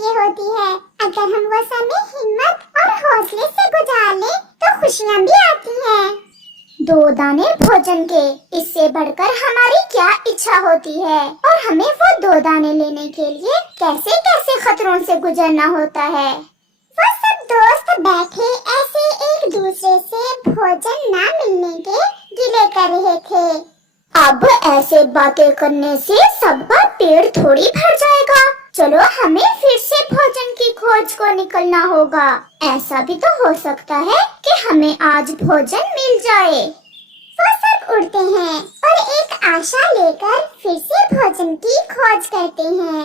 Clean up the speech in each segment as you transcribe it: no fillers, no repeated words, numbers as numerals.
लिए होती है। अगर हम वो समय हिम्मत और हौसले से गुजार लें तो खुशियाँ भी आती हैं। 2 दाने भोजन के, इससे बढ़कर हमारी क्या इच्छा होती है, और हमें वो 2 दाने लेने के लिए कैसे कैसे खतरों से गुजरना होता है। वो सब दोस्त बैठे ऐसे एक दूसरे से भोजन न मिलने के गिले कर रहे थे। अब ऐसे बातें करने से सबका पेट थोड़ी भर जाएगा। चलो हमें फिर से भोजन की खोज को निकलना होगा। ऐसा भी तो हो सकता है कि हमें आज भोजन मिल जाए। वो सब उड़ते हैं और एक आशा लेकर फिर से भोजन की खोज करते हैं।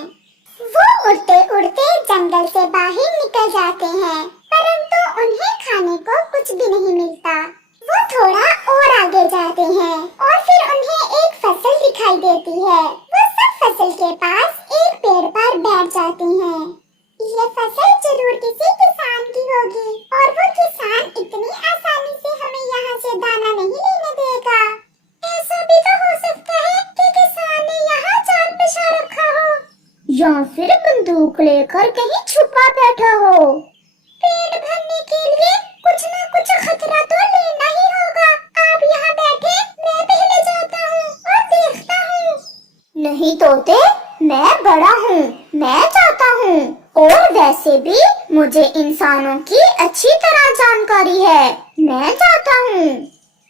वो उड़ते उड़ते जंगल से बाहर निकल जाते हैं, परंतु उन्हें खाने को कुछ भी नहीं मिलता। वो थोड़ा और आगे जाते हैं और फिर उन्हें एक फसल दिखाई देती है। वो सब फसल के पास एक पेड़ पर बैठ जाते हैं। ये फसल जरूर किसी किसान की होगी और वो किसान इतनी आसानी से हमें यहाँ से दाना नहीं लेने देगा। ऐसा भी तो हो सकता है कि किसान ने यहाँ जान बिछा रखा हो, या फिर बंदूक लेकर कहीं छुपा बैठा हो। पेट भरने के लिए कुछ न कुछ खतरा तो लेना ही होगा। आप यहाँ बैठे, मैं पहले जाता हूँ और देखता हूँ। नहीं तोते, मैं बड़ा हूँ, मैं जाता हूँ, और वैसे भी मुझे इंसानों की अच्छी तरह जानकारी है, मैं जाता हूँ।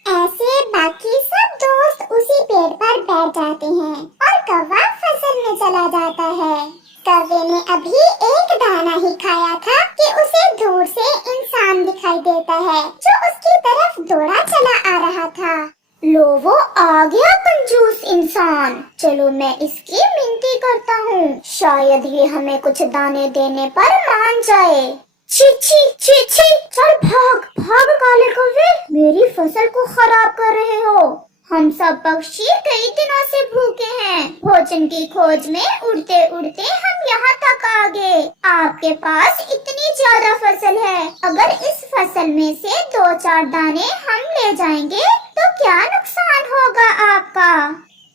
ऐसे बाकी सब दोस्त उसी पेड़ पर बैठ जाते हैं और कौवा फसल में चला जाता है। कौवे ने अभी एक दाना ही खाया था कि उसे दूर से इंसान दिखाई देता है जो उसकी तरफ दौड़ा चला आ रहा था। लो वो आ गया कंजूस इंसान। चलो मैं इसकी मिन्नती करता हूँ, शायद ये हमें कुछ दाने देने पर मान जाए। छी छी छी छी, चल भाग भाग काले कौवे, मेरी फसल को खराब कर रहे हो। हम सब पक्षी कई दिनों से भूखे हैं। भोजन की खोज में उड़ते उड़ते हम यहाँ तक आ गए। आपके पास इतनी ज्यादा फसल है, अगर इस फसल में से 2-4 दाने हम ले जाएंगे तो क्या नुकसान होगा आपका।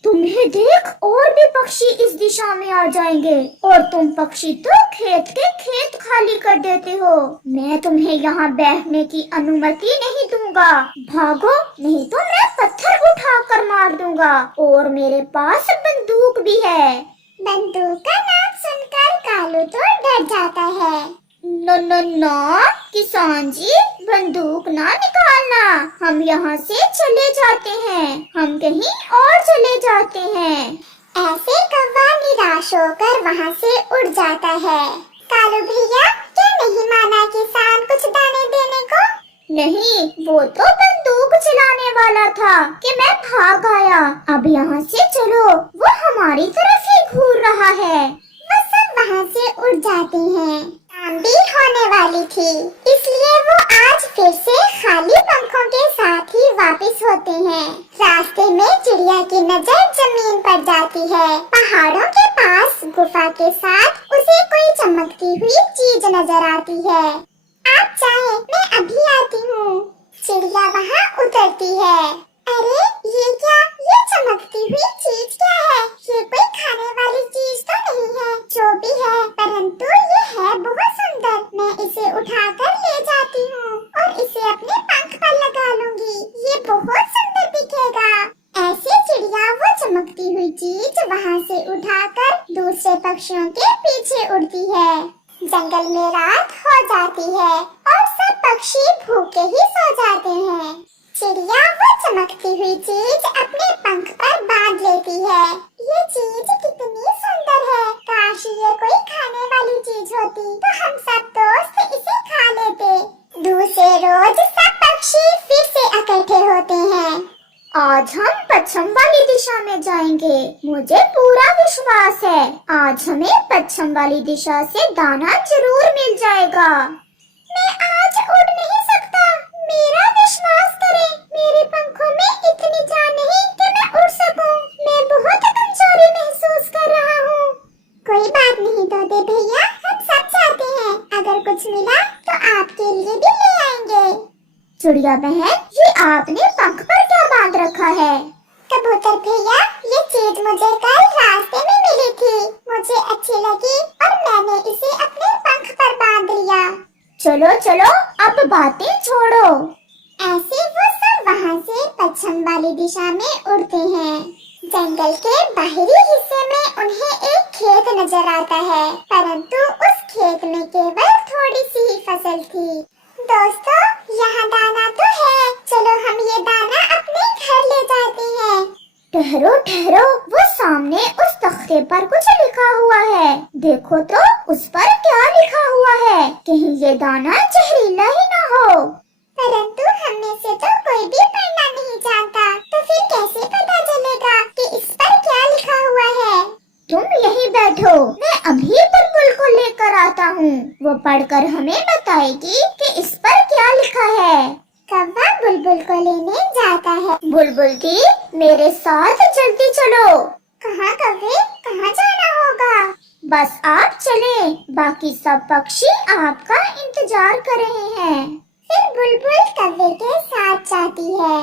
तुम्हें देख और भी पक्षी इस दिशा में आ जाएंगे, और तुम पक्षी तो खेत के खेत खाली कर देते हो। मैं तुम्हें यहाँ बैठने की अनुमति नहीं दूंगा। भागो, नहीं तो मैं पत्थर उठाकर मार दूंगा, और मेरे पास बंदूक भी है। बंदूक का नाम सुनकर कालू तो डर जाता है। न न न किसान जी, बंदूक ना निकालना, हम यहाँ से चले जाते हैं, हम कहीं और चले जाते हैं। ऐसे कौवा निराश होकर वहाँ से उड़ जाता है। कालू भैया, क्या नहीं माना किसान कुछ दाने देने को? नहीं, वो तो बंदूक चलाने वाला था कि मैं भाग आया। अब यहाँ से चलो, वो हमारी तरफ ही घूर रहा है। वो सब वहाँ से उड़ जाते हैं। शाम भी होने वाली थी, इसलिए वो आज फिर से खाली पंखों के साथ ही वापस होते हैं। रास्ते में चिड़िया की नजर जमीन पर जाती है। पहाड़ों के पास गुफा के साथ उसे कोई चमकती हुई चीज नजर आती है। आप चाहे, मैं अभी आती हूँ। चिड़िया वहाँ उतरती है। अरे ये क्या, ये चमकती हुई चीज क्या है? ये कोई खाने वाली चीज तो नहीं है। जो भी है, परंतु ये है बहुत सुंदर। मैं इसे उठाकर ले जाती हूँ और इसे अपने पंख पर लगा लूंगी। ये बहुत सुंदर दिखेगा। ऐसे चिड़िया वो चमकती हुई चीज वहाँ से उठाकर दूसरे पक्षियों के पीछे उड़ती है। जंगल में रात हो जाती है और सब पक्षी भूखे ही सो जाते हैं। चिड़िया वो चमकती हुई चीज अपने पंख पर बांध लेती है। ये चीज कितनी सुंदर है, काश ये कोई खाने वाली चीज होती तो हम सब दोस्त इसे खा लेते। दूसरे रोज सब पक्षी फिर से इकट्ठे होते हैं। आज हम पश्चिम वाली दिशा में जाएंगे, मुझे पूरा विश्वास है आज हमें पश्चिम वाली दिशा से दाना जरूर मिल जाएगा। मैं आज उड़ नहीं सकता, मेरा विश्वास करें, मेरे पंखों में इतनी जान नहीं कि मैं उड़ सकूं। मैं बहुत कमजोरी महसूस कर रहा हूँ। कोई बात नहीं तोते भैया, हम सब चाहते हैं, अगर कुछ मिला तो आपके लिए भी ले आएंगे। चिड़िया बहन, ये आपने पंख पर क्या बांध रखा है? कबूतर भैया, ये चीज मुझे कल रास्ते में मिली थी, मुझे अच्छी लगी और मैंने इसे अपने चलो चलो अब बातें छोड़ो। ऐसे वो सब वहाँ से पश्चिम वाली दिशा में उड़ते हैं। जंगल के बाहरी हिस्से में उन्हें एक खेत नजर आता है, परंतु उस खेत में केवल थोड़ी सी ही फसल थी। दोस्तों, यहाँ दाना तो है, चलो हम ये दाना अपने घर ले जाते हैं। ठहरो ठहरो, वो सामने उस तख्ते पर कुछ लिखा हुआ है। देखो तो उस पर क्या लिखा हुआ है। कहीं ये दाना जहरीला ही ना हो। परंतु हम में से तो कोई भी पढ़ना नहीं जानता, तो फिर कैसे पता चलेगा कि इस पर क्या लिखा हुआ है। तुम यहीं बैठो, मैं अभी बुलबुल को लेकर आता हूँ। वो पढ़कर हमें बताएगी कि इस पर क्या लिखा है। कौवा बुलबुल को लेने जाता है। बुलबुल दी, मेरे साथ जल्दी चलो। कहाँ कौवे, कहाँ जाना होगा? बस आप चलें, बाकी सब पक्षी आपका इंतजार कर रहे हैं। फिर बुलबुल कौवे के साथ जाती है।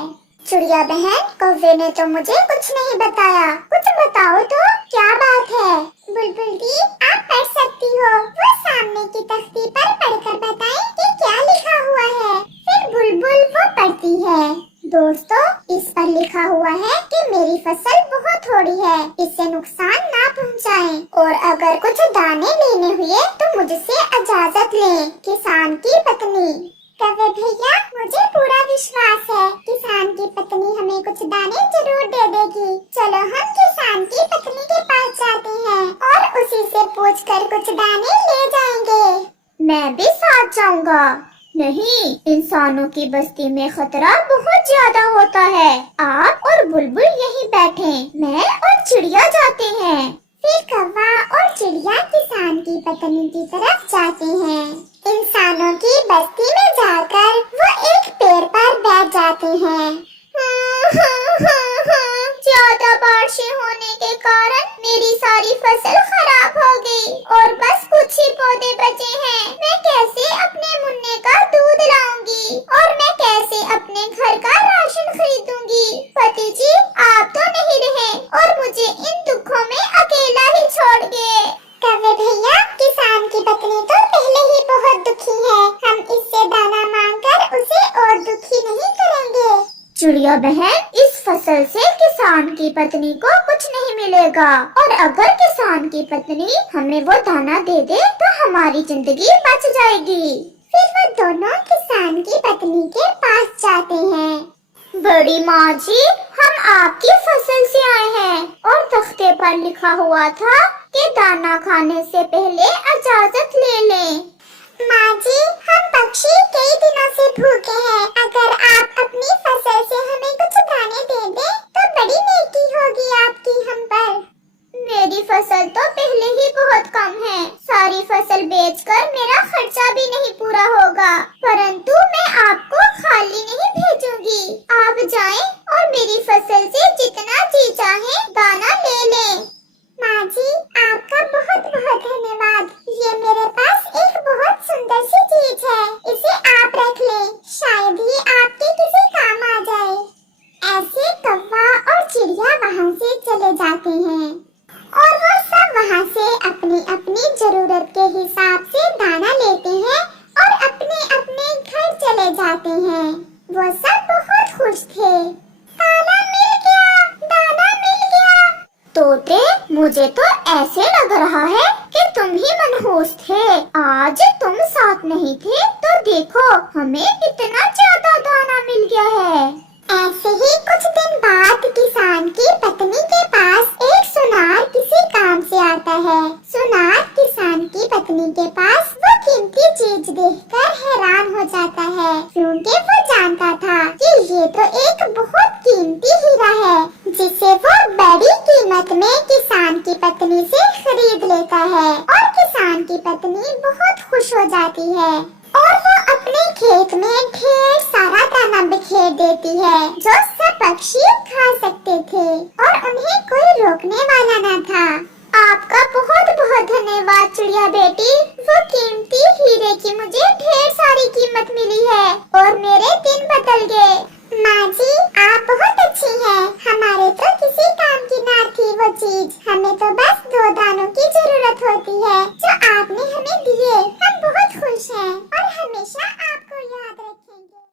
चिड़िया बहन, कौवे ने तो मुझे कुछ नहीं बताया, कुछ बताओ तो क्या बात है? बुलबुल दी, आप पढ़ सकती हो, वो सामने की तख्ती पर पढ़कर बताएं कि क्या लिखा हुआ है। फिर बुलबुल वो पढ़ती है। दोस्तों, इस पर लिखा हुआ है कि मेरी फसल बहुत थोड़ी है, इससे नुकसान ना पहुंचाएं, और अगर कुछ दाने लेने हुए तो मुझसे इजाजत लें। किसान की पत्नी। कौवे भैया, मुझे पूरा विश्वास है किसान की पत्नी हमें कुछ दाने जरूर दे देगी। चलो हम किसान की पत्नी के पास जाते हैं और उसी से पूछकर कुछ दाने ले जाएंगे। मैं भी साथ जाऊंगा। नहीं, इंसानों की बस्ती में खतरा बहुत ज्यादा होता है। आप और बुलबुल यहीं बैठें, मैं और चिड़िया जाते हैं। फिर कौवा और चिड़िया किसान की पत्नी की तरफ जाते हैं। इंसानों की बस्ती में जाकर वो एक पेड़ पर बैठ जाते हैं। ज्यादा बारिशें होने के कारण मेरी सारी फसल खराब हो गई और बस कुछ ही पौधे बचे हैं। मैं कैसे अपने मुन्ने का दूध लाऊंगी और मैं कैसे अपने घर का राशन खरीदूंगी? पति जी, आप तो नहीं रहे और मुझे इन दुखों में अकेला ही छोड़ गए। कौवे भैया, किसान की पत्नी तो पहले ही बहुत दुखी है, हम इससे दाना मांगकर उसे और दुखी नहीं करेंगे। चिड़िया बहन, इस फसल से किसान की पत्नी को कुछ नहीं मिलेगा, और अगर किसान की पत्नी हमें वो दाना दे दे तो हमारी जिंदगी बच जाएगी। फिर वो दोनों किसान की पत्नी के पास जाते हैं। बड़ी माँ जी, हम आपकी फसल से आए हैं और तख्ते पर लिखा हुआ था कि दाना खाने से पहले इजाजत ले लें। माँ जी, हम पक्षी कई दिनों से भूखे हैं, अगर आप अपनी फसल से हमें कुछ दाने दे दें तो बड़ी नेकी होगी आपकी हम पर। मेरी फसल तो पहले ही बहुत कम है, सारी फसल बेचकर मेरा खर्चा भी नहीं पूरा होगा, परंतु मैं आपको खाली नहीं भेजूंगी। आप जाएं और मेरी फसल से जितना जी चाहे दाना ले लें। माँ जी, आपका बहुत बहुत धन्यवाद। ये मेरे पास एक बहुत सुंदर सी चीज है, इसे आप रख लें, शायद ये आपके किसी काम आ जाए। ऐसे कौवा और चिड़िया वहाँ से चले जाते हैं और वो सब वहाँ से अपनी अपनी जरूरत के हिसाब से दाना लेते हैं और अपने अपने घर चले जाते हैं। वो सब बहुत खुश थे। दाना मिल गया, दाना मिल गया। तोते, मुझे तो ऐसे लग रहा है कि तुम ही मनहूस थे। आज तुम साथ नहीं थे तो देखो हमें कितना ज्यादा दाना मिल गया है। ऐसे ही कुछ दिन बाद किसान की पत्नी के पास एक सुनार किसी काम से आता है। सुनार किसान की पत्नी के पास वो कीमती चीज देखकर हैरान हो जाता है, क्योंकि वो जानता था कि ये तो एक बहुत कीमती हीरा है, जिसे वो बड़ी कीमत में किसान की पत्नी से खरीद लेता है। और किसान की पत्नी बहुत खुश हो जाती है और वो अपने खेत में ढेर सारा दाना बिखेर देती है, जो सब पक्षी खा सकते थे और उन्हें कोई रोकने वाला न था। आपका बहुत बहुत धन्यवाद चिड़िया बेटी, वो